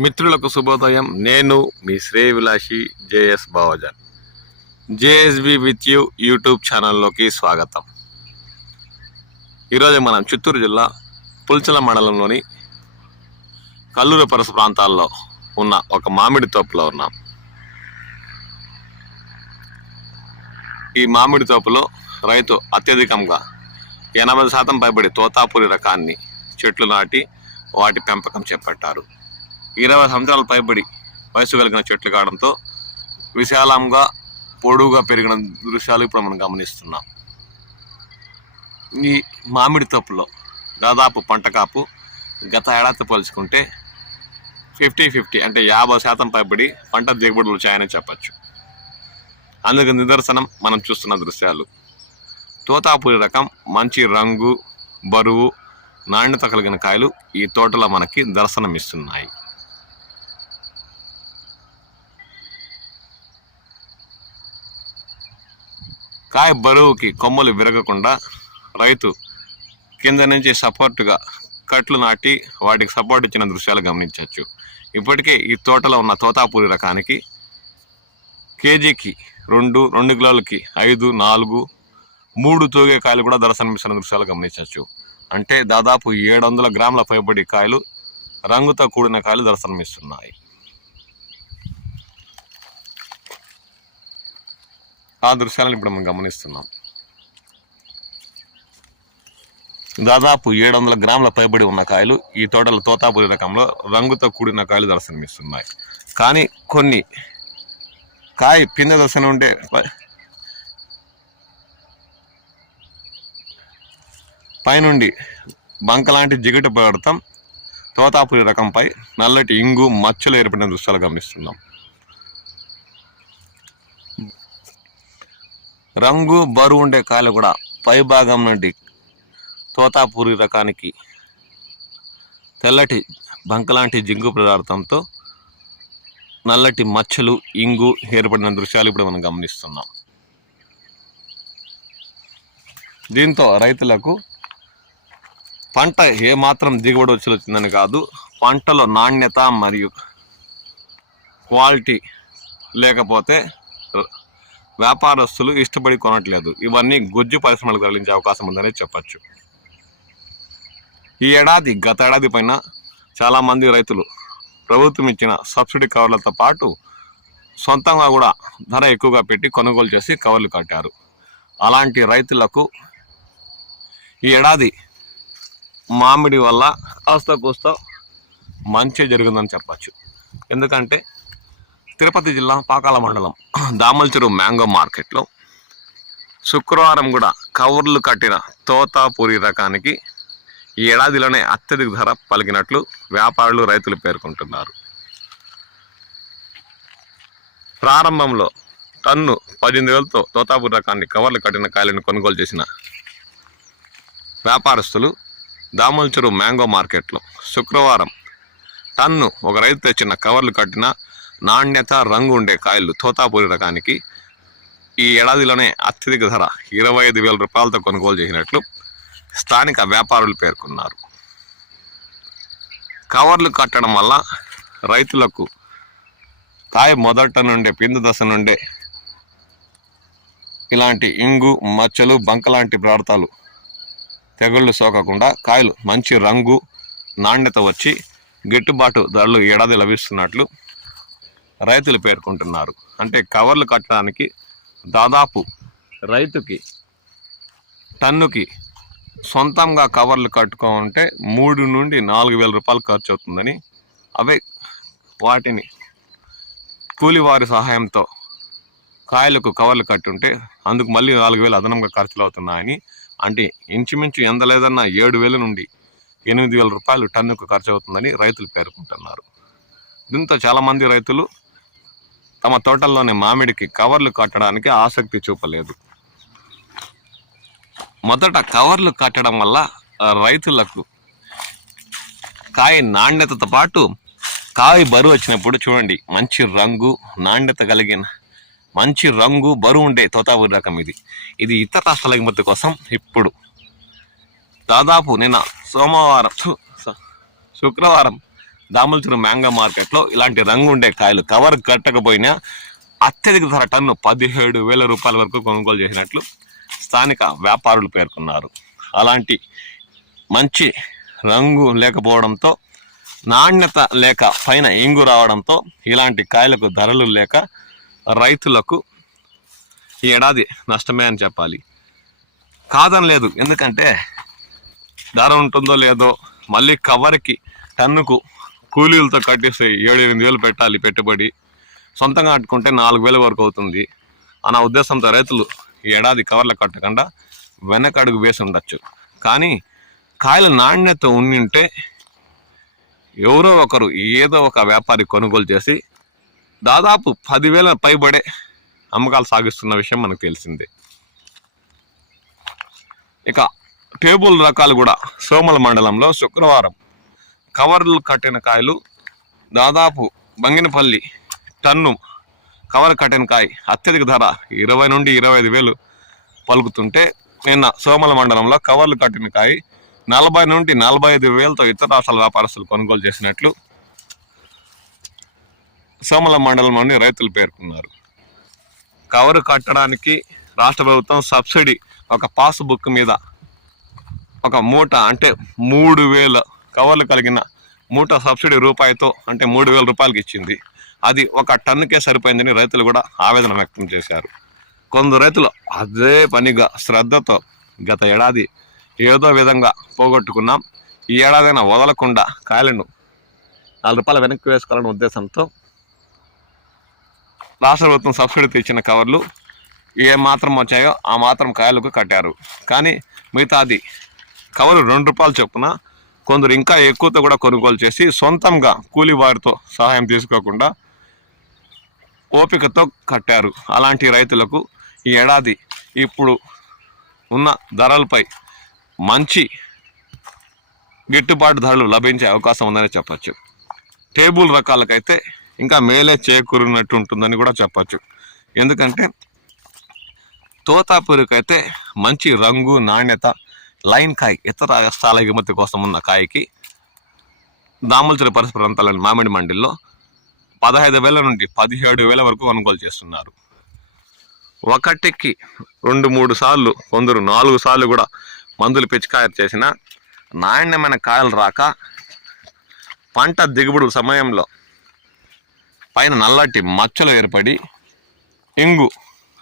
మిత్రులకు శుభోదయం. నేను మీ శ్రేయ విలాసి JS Bavajan. JSB with you YouTube ఛానల్లోకి స్వాగతం. ఈరోజు మనం చిత్తూరు జిల్లా పుల్చల మండలంలోని కల్లూరు పరిసర ప్రాంతాల్లో ఉన్న ఒక మామిడి తోపులో ఉన్నాం. ఈ మామిడి తోపులో రైతు అత్యధికంగా 80% పైబడి తోతాపురి రకాన్ని చెట్లు నాటి వాటి పెంపకం చేపట్టారు. 20 సంవత్సరాల పైబడి వయసు కలిగిన చెట్లు కావడంతో విశాలంగా పొడువుగా పెరిగిన దృశ్యాలు ఇప్పుడు మనం గమనిస్తున్నాం. ఈ మామిడి తోపులో దాదాపు పంట కాపు గత ఏడాది పోల్చుకుంటే 50-50 అంటే 50% పైబడి పంట దిగుబడులు వచ్చాయని చెప్పచ్చు. అందుకు నిదర్శనం మనం చూస్తున్న దృశ్యాలు. తోతాపురి రకం మంచి రంగు, బరువు, నాణ్యత కలిగిన కాయలు ఈ తోటలో మనకి దర్శనమిస్తున్నాయి. కాయ బరువుకి కొమ్మలు విరగకుండా రైతు కింద నుంచి సపోర్టుగా కట్లు నాటి వాటికి సపోర్ట్ ఇచ్చిన దృశ్యాలు గమనించవచ్చు. ఇప్పటికే ఈ తోటలో ఉన్న తోతాపురి రకానికి కేజీకి 2 కిలోలకి 5, 4, 3 తూగే కాయలు కూడా దర్శనమిస్తున్న దృశ్యాలు గమనించవచ్చు. అంటే దాదాపు 700 గ్రాముల పైబడి కాయలు, రంగుతో కూడిన కాయలు దర్శనమిస్తున్నాయి. ఆ దృశ్యాలను ఇప్పుడు మనం గమనిస్తున్నాం. దాదాపు 700 గ్రాముల పైబడి ఉన్న కాయలు ఈ తోటల తోతాపురి రకంలో రంగుతో కూడిన కాయలు దర్శనమిస్తున్నాయి. కానీ కొన్ని కాయ పిందె దశ నుండే పైనుండి బంక లాంటి జిగట పడటం తోతాపురి రకంపై నల్లటి ఇంగు మచ్చలు ఏర్పడిన దృశ్యాలు గమనిస్తున్నాం. రంగు, బరువు ఉండే కాయలు కూడా పై భాగం నుండి తోతాపురి రకానికి తెల్లటి బంకలాంటి జింగు పదార్థంతో నల్లటి మచ్చలు, ఇంగు ఏర్పడిన దృశ్యాలు ఇప్పుడు మనం గమనిస్తున్నాం. దీంతో రైతులకు పంట ఏమాత్రం దిగుబడి వచ్చిందని కాదు, పంటలో నాణ్యత మరియు క్వాలిటీ లేకపోతే వ్యాపారస్తులు ఇష్టపడి కొనట్లేదు. ఇవన్నీ గుజ్జు పరిశ్రమలకు తరలించే అవకాశం ఉందనే చెప్పచ్చు. ఈ ఏడాది గత ఏడాది పైన చాలామంది రైతులు ప్రభుత్వం ఇచ్చిన సబ్సిడీ కవర్లతో పాటు సొంతంగా కూడా ధర ఎక్కువగా పెట్టి కొనుగోలు చేసి కవర్లు కట్టారు. అలాంటి రైతులకు ఈ ఏడాది మామిడి వల్ల కాస్త మంచి జరుగుతుందని చెప్పచ్చు. ఎందుకంటే తిరుపతి జిల్లా పాకాల మండలం దామల్చెరు మ్యాంగో మార్కెట్లో శుక్రవారం కూడా కవర్లు కట్టిన తోతాపురి రకానికి ఈ ఏడాదిలోనే అత్యధిక ధర పలికినట్లు వ్యాపారులు, రైతులు పేర్కొంటున్నారు. ప్రారంభంలో టన్ను 18,000తో తోతాపురి రకాన్ని కవర్లు కట్టిన కాయలను కొనుగోలు చేసిన వ్యాపారస్తులు దామల్చెరు మ్యాంగో మార్కెట్లో శుక్రవారం టన్ను ఒక రైతు తెచ్చిన కవర్లు కట్టిన నాణ్యత, రంగు ఉండే కాయలు తోతాపురి రకానికి ఈ ఏడాదిలోనే అత్యధిక ధర 25,000 రూపాయలతో కొనుగోలు చేసినట్లు స్థానిక వ్యాపారులు పేర్కొన్నారు. కవర్లు కట్టడం వల్ల రైతులకు కాయ మొదట నుండే పిందు దశ నుండే ఇలాంటి ఇంగు, మచ్చలు, బంక లాంటి పదార్థాలు తెగుళ్ళు సోకకుండా కాయలు మంచి రంగు, నాణ్యత వచ్చి గిట్టుబాటు ధరలు ఏడాది లభిస్తున్నట్లు రైతులు పేర్కొంటున్నారు. అంటే కవర్లు కట్టడానికి దాదాపు రైతుకి టన్నుకి సొంతంగా కవర్లు కట్టుకోమంటే 3 నుండి 4,000 రూపాయలు ఖర్చు అవుతుందని, అవే వాటిని కూలివారి సహాయంతో కాయలకు కవర్లు కట్టుంటే అందుకు మళ్ళీ 4,000 అదనంగా ఖర్చులు అవుతున్నాయని, అంటే ఇంచుమించు ఎంత లేదన్నా 7,000 నుండి 8,000 రూపాయలు టన్నుకు ఖర్చు అవుతుందని రైతులు పేర్కొంటున్నారు. దీంతో చాలామంది రైతులు తమ తోటల్లోని మామిడికి కవర్లు కట్టడానికి ఆసక్తి చూపలేదు. మొదట కవర్లు కట్టడం వల్ల రైతులకు కాయ నాణ్యతతో పాటు కాయ బరువు వచ్చినప్పుడు చూడండి, మంచి రంగు, నాణ్యత కలిగిన మంచి రంగు, బరువు ఉండే తోతాపురి రకం ఇది ఇతర రాష్ట్రాల ఎగుమతి కోసం ఇప్పుడు దాదాపు నిన్న శుక్రవారం దామలచెరు మ్యాంగో మార్కెట్లో ఇలాంటి రంగు ఉండే కాయలు కవర్ కట్టకపోయినా అత్యధిక ధర టన్ను 17,000 రూపాయల వరకు కొనుగోలు చేసినట్లు స్థానిక వ్యాపారులు పేర్కొన్నారు. అలాంటి మంచి రంగు లేకపోవడంతో, నాణ్యత లేక పైన ఇంగు రావడంతో ఇలాంటి కాయలకు ధరలు లేక రైతులకు ఈ ఏడాది నష్టమే అని చెప్పాలి. కాదని లేదు, ఎందుకంటే ధర ఉంటుందో లేదో మళ్ళీ కవర్కి టన్నుకు కూలీలతో కట్టేసి 7-8 వేలు పెట్టాలి పెట్టుబడి, సొంతంగా కట్టుకుంటే 4,000 వరకు అవుతుంది అన్న ఉద్దేశంతో రైతులు ఈ ఏడాది కవర్లు కట్టకుండా వెనకడుగు వేసి ఉండొచ్చు. కానీ కాయల నాణ్యత ఉంటే ఎవరో ఒకరు ఏదో ఒక వ్యాపారి కొనుగోలు చేసి దాదాపు 10,000 పైబడే అమ్మకాలు సాగిస్తున్న విషయం మనకు తెలిసిందే. ఇక టేబుల్ రకాలు కూడా సోమల మండలంలో శుక్రవారం కవర్లు కట్టిన కాయలు దాదాపు బంగినపల్లి టన్ను కవర్ కట్టిన కాయ అత్యధిక ధర 20 నుండి 25 వేలు పలుకుతుంటే, నిన్న సోమల మండలంలో కవర్లు కట్టిన కాయ 40 నుండి 45 వేలతో ఇతర రాష్ట్రాల వ్యాపారస్తులు కొనుగోలు చేసినట్లు సోమల మండలంలోని రైతులు పేర్కొన్నారు. కవరు కట్టడానికి రాష్ట్ర ప్రభుత్వం సబ్సిడీ ఒక పాస్ బుక్ మీద ఒక మూట అంటే 3,000 కవర్లు కలిగిన మూట సబ్సిడీ రూపాయితో అంటే 3,000 రూపాయలకి ఇచ్చింది. అది ఒక టన్నుకే సరిపోయిందని రైతులు కూడా ఆవేదన వ్యక్తం చేశారు. కొందరు రైతులు అదే పనిగా శ్రద్ధతో గత ఏడాది ఏదో విధంగా పోగొట్టుకున్నాం, ఈ ఏడాదైనా వదలకుండా కాయలను 4 రూపాయలు వెనక్కి వేసుకోవాలనే ఉద్దేశంతో రాష్ట్ర ప్రభుత్వం సబ్సిడీతో ఇచ్చిన కవర్లు ఏ మాత్రం వచ్చాయో ఆ మాత్రం కాయలకు కట్టారు. కానీ మిగతాది కవరు 2 రూపాయలు చొప్పున కొందరు ఇంకా ఎక్కువతో కూడా కొనుగోలు చేసి సొంతంగా కూలీ వారితో సహాయం తీసుకోకుండా ఓపికతో కట్టారు. అలాంటి రైతులకు ఈ ఏడాది ఇప్పుడు ఉన్న ధరలపై మంచి గిట్టుబాటు ధరలు లభించే అవకాశం ఉందని చెప్పచ్చు. టేబుల్ రకాలకైతే ఇంకా మేలే చేకూరినట్టు ఉంటుందని కూడా చెప్పచ్చు. ఎందుకంటే తోతాపూరికైతే మంచి రంగు, నాణ్యత, లైన్ కాయ ఇతర రాష్ట్రాల ఎగుమతి కోసం ఉన్న కాయకి దామలచెరు పరిసర ప్రాంతాలని మామిడి మండలిలో 15,000 నుండి 17,000 వరకు కొనుగోలు చేస్తున్నారు. ఒకటికి 2-3 సార్లు, కొందరు 4 సార్లు కూడా మందులు పిచికారీ చేసిన నాణ్యమైన కాయలు రాక పంట దిగుబడి సమయంలో పైన నల్లటి మచ్చలు ఏర్పడి ఇంగు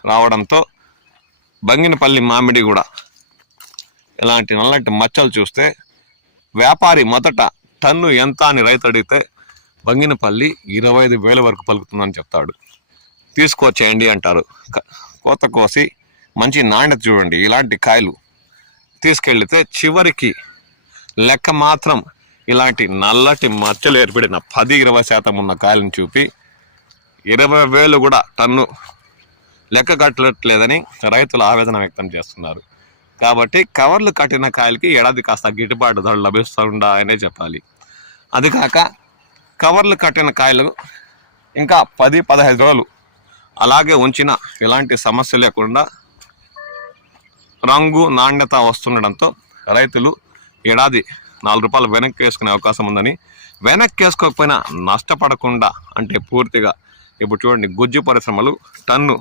రావడంతో బంగినపల్లి మామిడి కూడా ఇలాంటి నల్లటి మచ్చలు చూస్తే వ్యాపారి మొదట టన్ను ఎంత అని రైతు అడిగితే బంగినపల్లి 25,000 వరకు పలుకుతుందని చెప్తాడు. తీసుకొచ్చేయండి అంటారు. కోత కోసి మంచి నాణ్యత చూడండి, ఇలాంటి కాయలు తీసుకెళ్తే చివరికి లెక్క మాత్రం ఇలాంటి నల్లటి మచ్చలు ఏర్పడిన 10-20% ఉన్న కాయలను చూపి 20,000 కూడా టన్ను లెక్క కట్టలేదని రైతులు ఆవేదన వ్యక్తం చేస్తున్నారు. కాబట్టి కవర్లు కట్టిన కాయలకి ఏడాది కాస్త గిట్టుబాటు ధరలు లభిస్తుండనే చెప్పాలి. అది కాక కవర్లు కట్టిన కాయలు ఇంకా 10-15 రోజులు అలాగే ఉంచిన ఎలాంటి సమస్య లేకుండా రంగు, నాణ్యత వస్తుండడంతో రైతులు ఏడాది 4 రూపాయలు వెనక్కి వేసుకునే అవకాశం ఉందని, వెనక్కి వేసుకోకపోయినా నష్టపడకుండా అంటే పూర్తిగా ఇప్పుడు చూడండి గుజ్జు పరిశ్రమలు టన్ను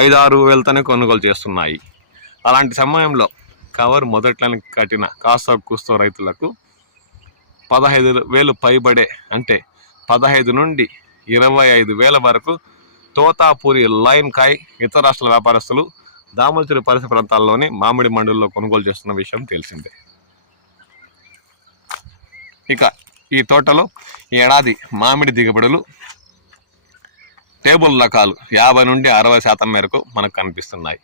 5-6 వేలతోనే కొనుగోలు చేస్తున్నాయి. అలాంటి సమయంలో కవర్ మొదట్లోనే కట్టిన కాస్త కూస్తో రైతులకు 15,000 పైబడే అంటే 15 నుండి 25,000 వరకు తోతాపూరి, లైన్ కాయ్ ఇతర రాష్ట్రాల వ్యాపారస్తులు దామలచెరు పరిసర ప్రాంతాల్లోని మామిడి మండలిలో కొనుగోలు చేస్తున్న విషయం తెలిసిందే. ఇక ఈ తోటలో ఈ ఏడాది మామిడి దిగుబడులు టేబుల్ రకాలు 50 నుండి 60% మేరకు మనకు కనిపిస్తున్నాయి.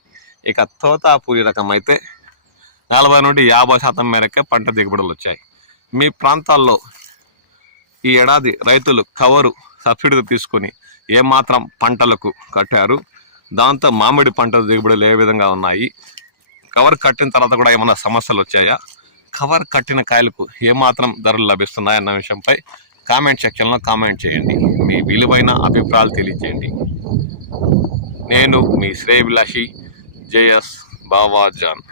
ఇక తోతాపూరి రకం అయితే 40 నుండి 50% మేరకే పంట దిగుబడులు వచ్చాయి. మీ ప్రాంతాల్లో ఈ ఏడాది రైతులు కవరు సబ్సిడీ తీసుకుని ఏమాత్రం పంటలకు కట్టారు, దాంతో మామిడి పంట దిగుబడులు ఏ విధంగా ఉన్నాయి, కవర్ కట్టిన తర్వాత కూడా ఏమైనా సమస్యలు వచ్చాయా, కవర్ కట్టిన కాయలకు ఏమాత్రం ధరలు లభిస్తున్నాయి అన్న విషయంపై కామెంట్ సెక్షన్లో కామెంట్ చేయండి. మీ విలువైన అభిప్రాయాలు తెలియజేయండి. నేను మీ శ్రేయభిలాషి జేఎస్ బావాజాన్.